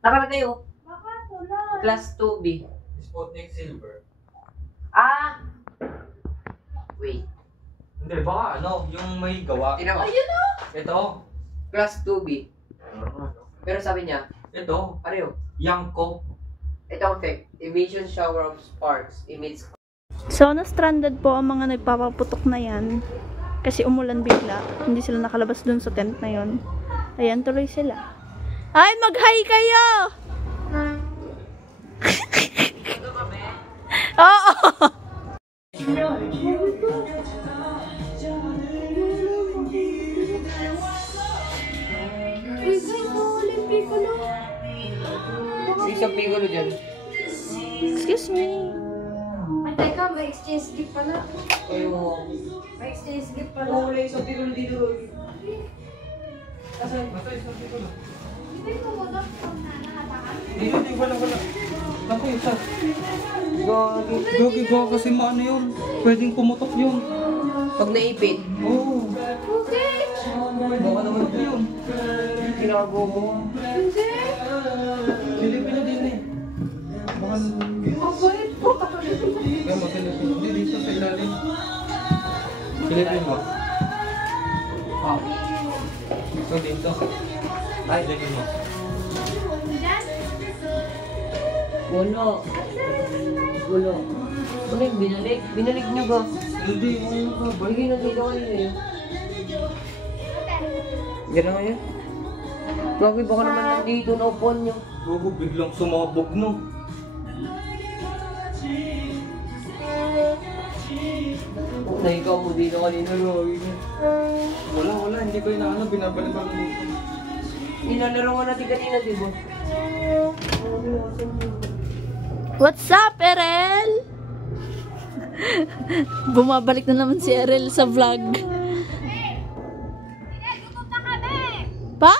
Nakalagay oh. Baka tulad. Class 2B. Sputnik Silver. Ah! Wait. Hindi, baka ano, yung may gawa. Tingnan mo. Ayun o. Ito. Class 2B. Pero sabi niya, Ito. pareho. Yangko. Ito ang effect. Emission shower of sparks emits. So, na-stranded po ang mga nagpapaputok na yan. Kasi umulan bigla. Hindi sila nakalabas dun sa tent na yon. Ayan, tuloy sila. Ay, mag-hi kayo! Oo! Isang pigulo dyan. Excuse me. Ay, teka, may exchange gift pala. Ayun. May exchange gift pala. Oo, wala isang pigulo dito. Asan? Basta isang pigulo. Hindi ko mo daw kung nanahataan. Hindi, wala. Naku, isa. Gagi. Gagi ko kasi maano yun. Pwedeng pumutok yun. Pag naipit, Oo. Okay. Baka naman ito yun. ginago mo. Hindi. Silipin na din eh. Baka Ang bait po. kaya masilipin. Hindi dito sa ilalim. Silipin mo. Ah. So dito. Ay, silipin mo. Gulo. Gulo. Ano yung binalik? Binalik niyo ba? Hindi, ano ka ba? Hindi na dito kayo eh. Gano'n kayo? Gagi, baka naman nandito na upon niyo. Gogo, biglang sumabog no. Na ikaw mo dito kanina, Gagi. Wala, hindi ko inaano, binabalik ako dito. Nilalaro nga natin kanina, di ba? What's up, Erel? Bumabalik na naman si Erel sa vlog. Pa?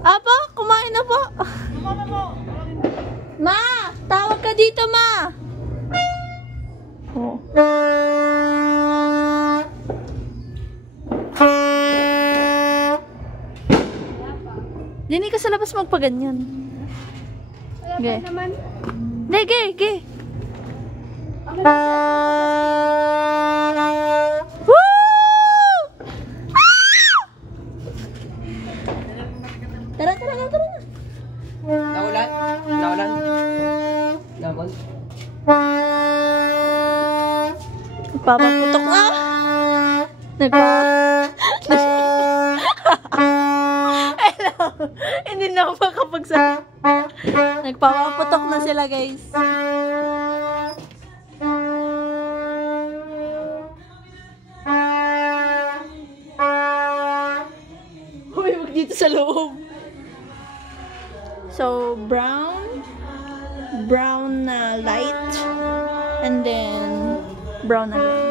Apa? Kumain na po. Ma! Tawag ka dito, ma! Oh. Dini ka sa labas magpaganyan. Wala Okay. pa naman. Hindi, ge. Woo! Ah! Tara na. Naulan? Naulan? Naman? Nagpapaputok na. Hello. Hindi na ako makapagsabi. Nagpapaputok na sila, guys. Humiwag dito sa loob. So, brown na light, and then brown na lang.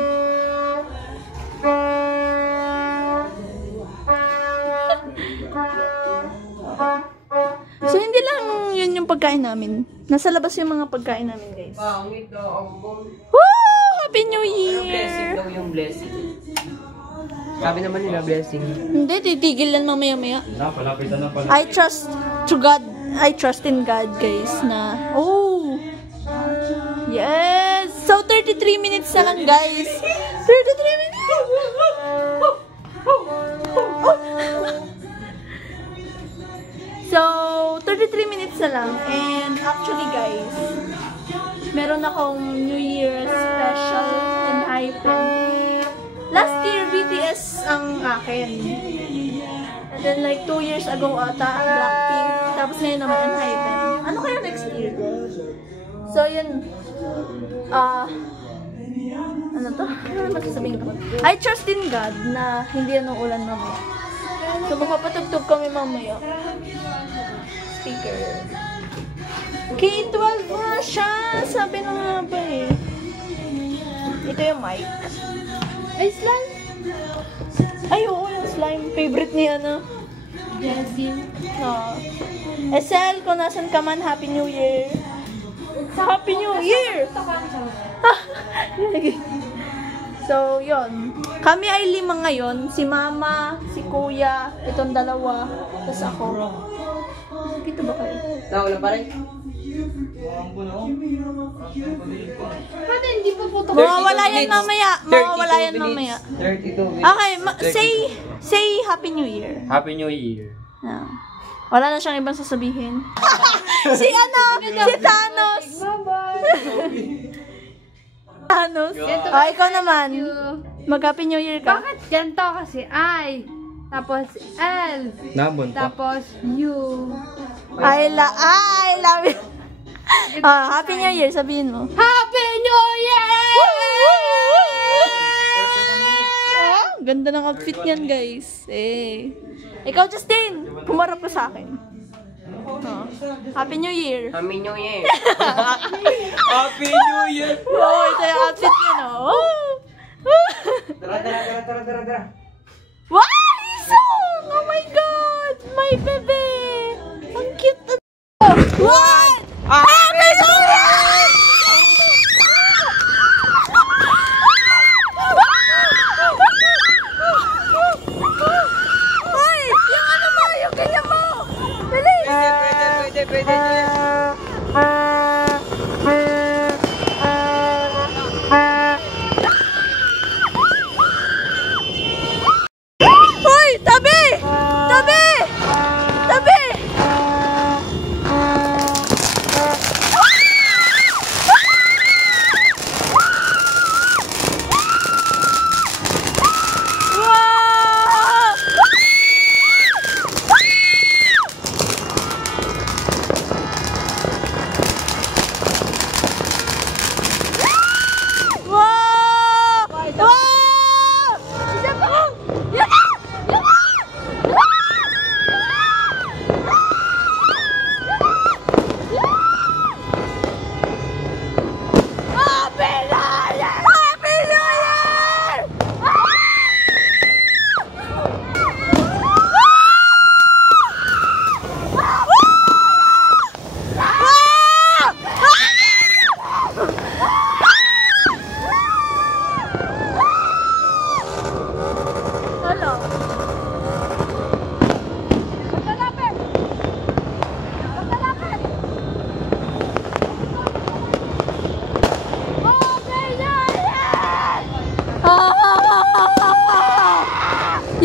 So, hindi lang yun yung pagkain namin. Nasa labas yung mga pagkain namin, guys. Pangit na ako. Woo! Happy New Blessing Year! daw yung blessing. Sabi naman nila blessing. Hindi, titigil lang mamaya-maya. Palapitan na pala. I trust to God. I trust in God, guys, na... Oh! Yes! So, 33 minutes na lang, guys. 33 minutes! So, 33 minutes na lang. And actually, guys, meron akong New Year's special and hypen. Last year, BTS ang akin. And then like 2 years ago ata, ang Blackpink. Tapos ngayon naman ang hypen. Ano kaya next year? So, yun. Ano to? Ano naman sasabihin ko? I trust in God na hindi yan ang ulan mamaya. So, magpapatugtog kami mamaya. Speaker. K12 version! Sabi na nga ba eh. Ito yung mic. Ay, slime! Ay, oo, yung slime. Favorite niya na. Jessie. Esel, kung nasan ka man, Happy New Year! Happy New Year! So, yon. Kami ay 5 ngayon. Si mama, si kuya, itong 2, tapos ako. Dito ba kayo? Wala pa rin. Paano hindi pa po ito? Mawawala yan mamaya. Mawawala yan mamaya. 32 minutes. Okay, say Happy New Year. Happy New Year. Ah. Wala na siyang ibang sasabihin. Si Thanos. Thanos. Ikaw naman. Mag-Happy New Year ka. Bakit ganito kasi? I. Tapos L. Nabon pa. Tapos U. I love you. Happy New Year, sabihin mo. Happy New Year! Ganda ng outfit niyan, guys. Ikaw, Justin, pumarap ka sa akin. Happy New Year. Happy New Year. Happy New Year! Wow, ito yung outfit niya, no? Tara. Wow, Isong! Oh my God! My bebe! Ang cute na. What? Happy New Year! Hoy! Yung ano mo! Yung ganyan mo! Bilis! Pwede. Hoy! Tabi! Tabi! Tabi!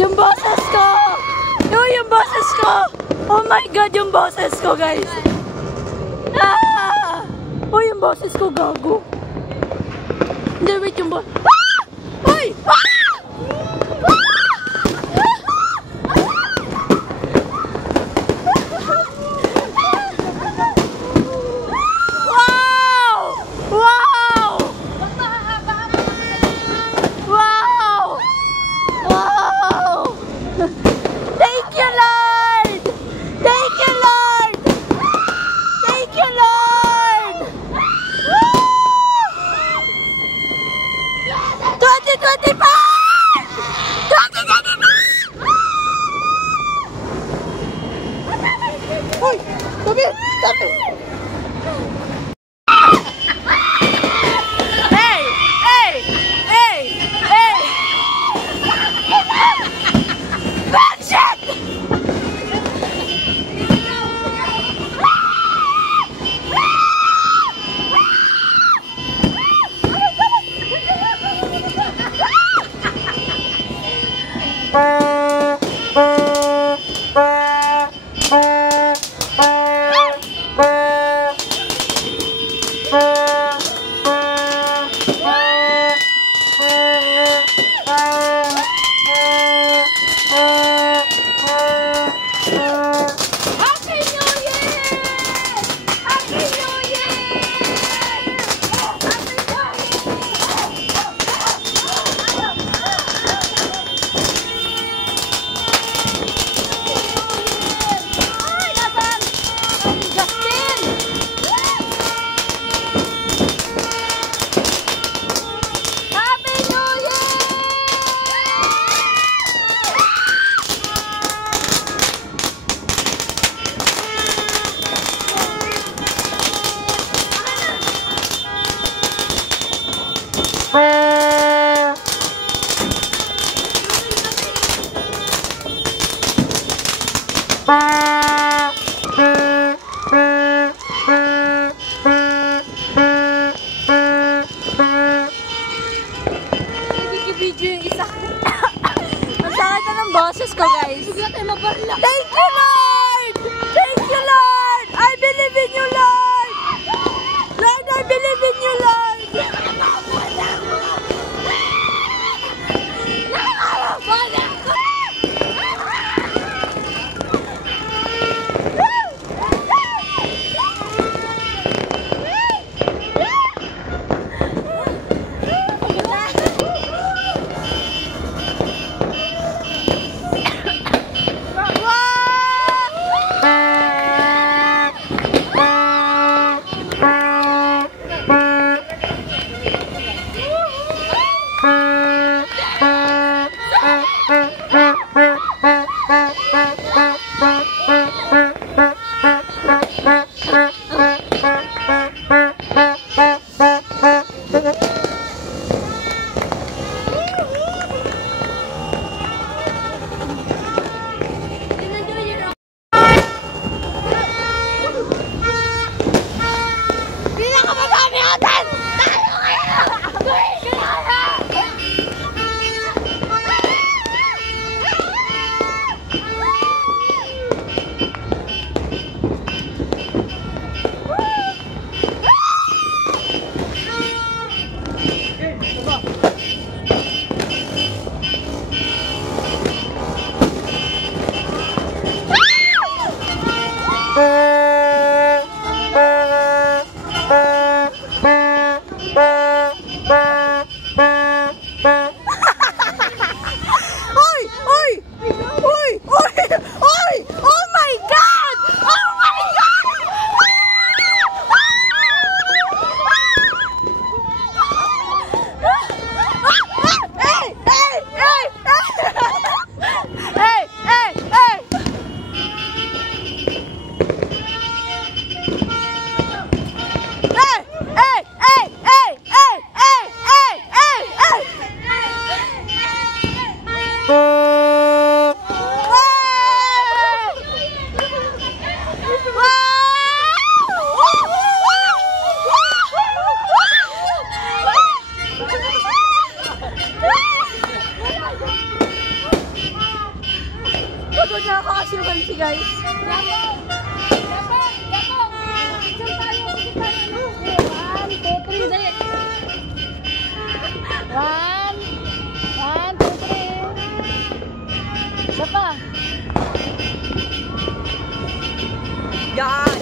Yung boses ko! Yung boses ko! Oh my God, yung boses ko, guys! Ah! Oh, yung boses ko, gago. Hindi, wait, yung boses. Ah! Uy! Ah! Pagod na ako kasi si guys. One, two, three. Isa pa. Yan!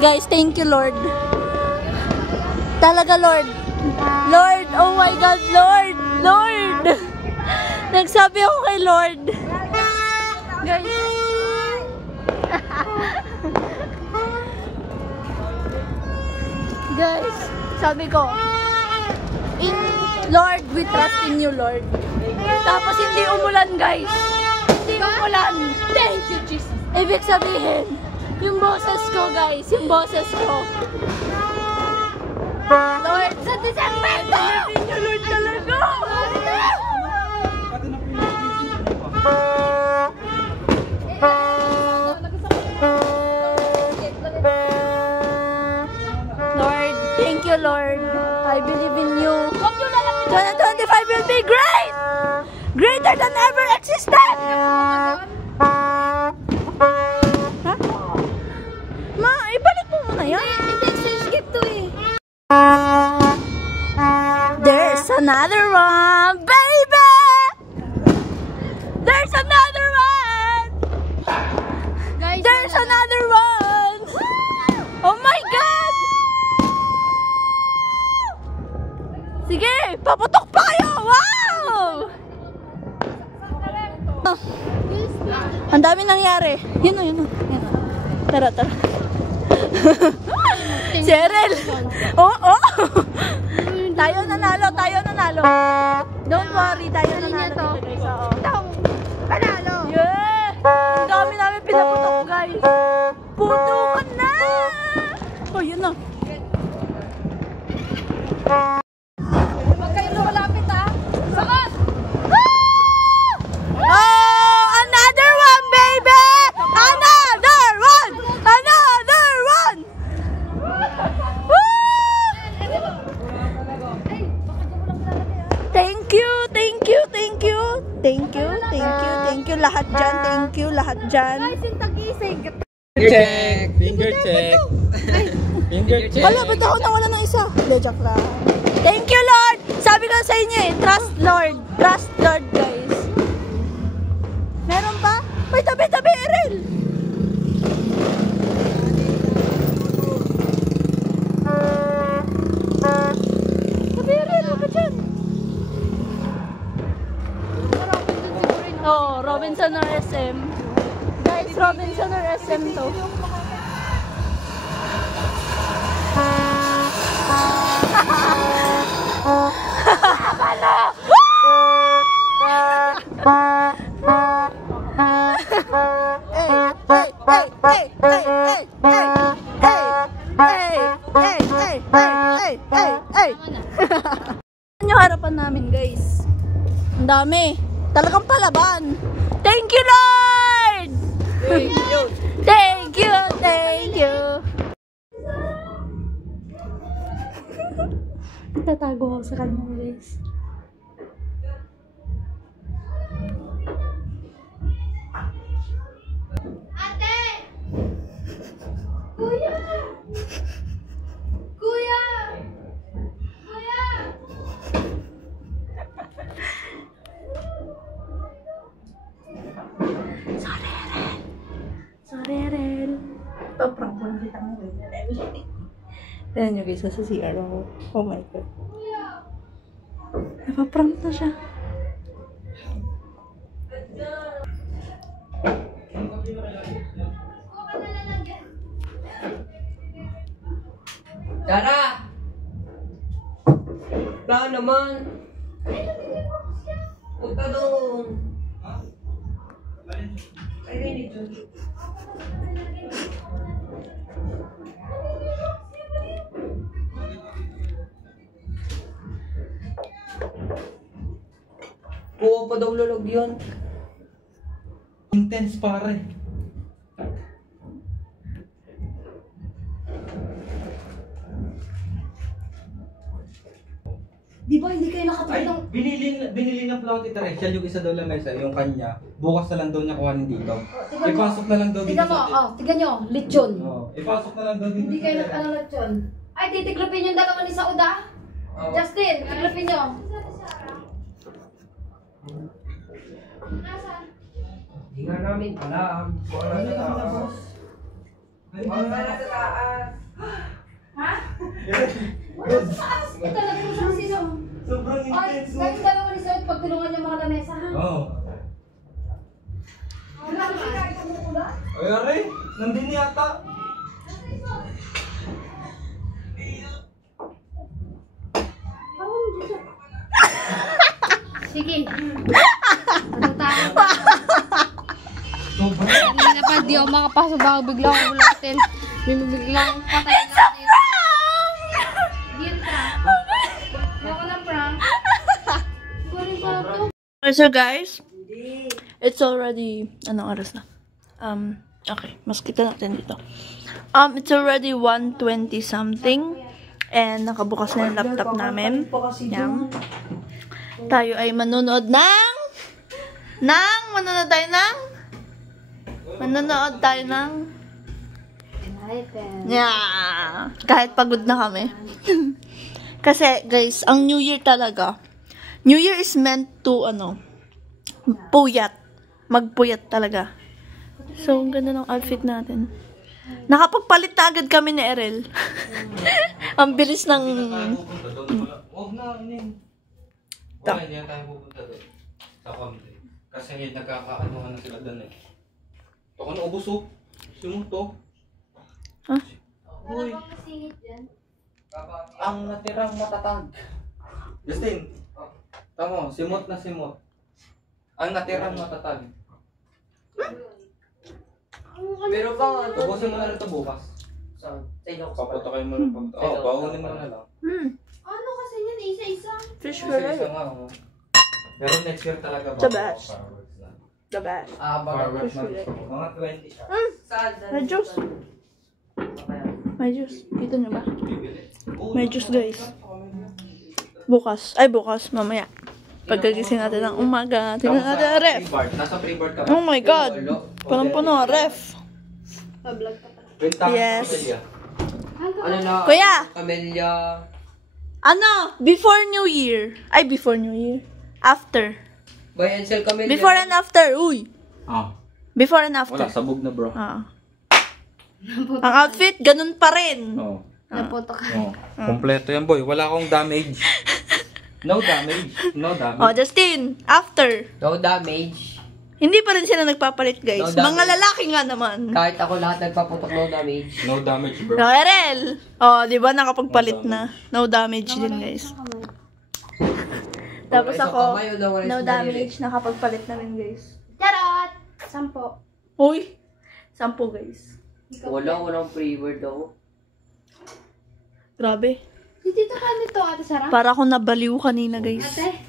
Guys, thank you, Lord. Talaga, Lord. Lord, oh my God, Lord. Lord. Nagsabi ako kay Lord. Guys. Guys, sabi ko, Lord, we trust in you, Lord. Tapos hindi umulan, guys. Hindi umulan. Thank you, Jesus. Ibig sabihin, yung boses ko, guys, yung boses ko. Lord, sa December to! Believe in you, Lord, talaga! Lord, thank you, Lord. I believe in you. 2025 will be great! Greater than ever existed! Ma, ibalik mo muna yan. Hindi, skip to eh. There's another one, baby! There's another one! Guys, There's another one! Oh my God! Sige, paputok pa kayo! Wow! Ang dami nangyari. Yun o, yun o. Tara, tara. Si Erel! Oo! Tayo nanalo, tayo nanalo. Don't worry, tayo nanalo. Guys, oo. panalo. Yeah! Ang dami namin pinaputok, guys. Putukan na! Oh, yun na. Huwag kayo lumalapit ha. Sakat! Oh, another one, baby! Another one! Another one! Woo! Thank you, thank you, thank you. Thank you, thank you, thank you lahat dyan. Thank you lahat dyan. Guys, yung tag-isig. Check! Finger check! Finger check! Wala, ba't ako nawala ng isa? Hindi, joke lang. Thank you, Lord! Sabi ko sa inyo eh, trust Lord. Trust Lord, guys. Meron pa? May tabi-tabi, Erel! Tabi, Erel, ano ka dyan? Oo, Robinson or SM. Guys, Robinson or SM to. Yung harapan namin, guys. Ang dami. Talagang palaban. Thank you, Lord! Thank you, thank you. Tatago ako sa kanya, guys. Ate! Kuya! Kuya! Kuya! Sorry, Ren. Sorry, Ren. Paprank ko lang kita mo, Ren. Tignan nyo guys, nasa CR ako. Oh my God. Napaprank na siya. Tara! Wala naman. Punta doon. Ay, hindi dito. Kuha pa daw lalagyan. Intense pare. Di ba hindi kayo Ay, nakatulog ng... binili ng flower tita Rachel yung isa daw lang mesa, yung kanya. Bukas na lang daw niya kuhanin dito. tignan mo. Ipasok na lang daw dito Tignan mo, sa tignan nyo, lechon. ipasok na lang daw dito. Hindi sa kayo atin. ano lechon. Ay, titiklopin yung dalawa ni Sauda. Justin, tiklopin nyo. Hindi nga namin alam. Wala na taas. Wala na taas. Ha? Wala sa taas. Ito, lagay mo sa sino. Sobrang Ay, intense. kayong dalawa ni Sauda, pagtulungan yung mga lamesa, ha? Oo. Wala ka kahit kumukula. Ay, aray! Nandun yata. Sige. Ano tayo? Sobrang. Kanina pa, di ako makapasok. Baka bigla akong bulatin. Bigla akong patayin natin. Di yan prank. Baka lang prank. Sorry sa to. So guys, it's already, anong oras na? Okay, mas kita natin dito. It's already 1:20 something. And nakabukas na yung laptop namin. Yan. Tayo ay manonood manonood tayo ng yeah. Kahit pagod na kami. Kasi guys, ang New Year talaga. New Year is meant to puyat. Magpuyat talaga. So, ang ganda ng outfit natin. Nakapagpalit na agad kami ni Erel. Ang bilis ng... Huwag na, Ning. Wala, hindi na tayo pupunta doon. Sa konti. Kasi nagkakaano na sila doon eh. Ito ko na ubos oh. Sumuto. Ha? Uy. Ang natirang matatag. Justin. Tama, simot na simot. Ang natirang matatag. Pero ba nga ito? Ubusin mo na rin ito bukas. Sa inyo ko Paputokin mo rin pag... Oo, bahunin mo na lang. Ano kasi yan? Isa-isa? Fish Isa-isa nga oh. Pero next year talaga The best. fireworks na. The best. Fireworks na. Fish Mga 20 siya. Saan? May juice. May juice. Dito nyo ba? Bibili. May juice guys. Bukas. Ay, bukas. Mamaya. Pagkagising natin ng umaga. Tingnan natin ang ref. Nasa pre-board ka ba? Oh my God. Punong-puno. Ref. Yes. Ano na? Kuya! Camellia. Ano? Before New Year. Ay, before New Year. After. Buy and sell Camellia. Before and after. Uy. Ah. Before and after. Wala, sabog na bro. Ah. Ang outfit, ganun pa rin. Oo. Naputo ka. Oo. Kompleto yan boy. Wala akong damage. No damage. No damage. Oh, Justin, after. No damage. Hindi pa rin sila nagpapalit, guys. No damage. Mga lalaki nga naman. Kahit ako lahat nagpaputok no damage. No damage bro. No, Erel. Oh, di ba nakapagpalit na. No damage din, guys. Tapos Wala isang ako, kamay o wala no isang damage, nakapagpalit na rin, guys. Charot! 10. Uy! 10, guys. Walang pre-word ako. Grabe. Si Tito ka nito, Ate Sarah? Para ako nabaliw kanina, guys. Ate?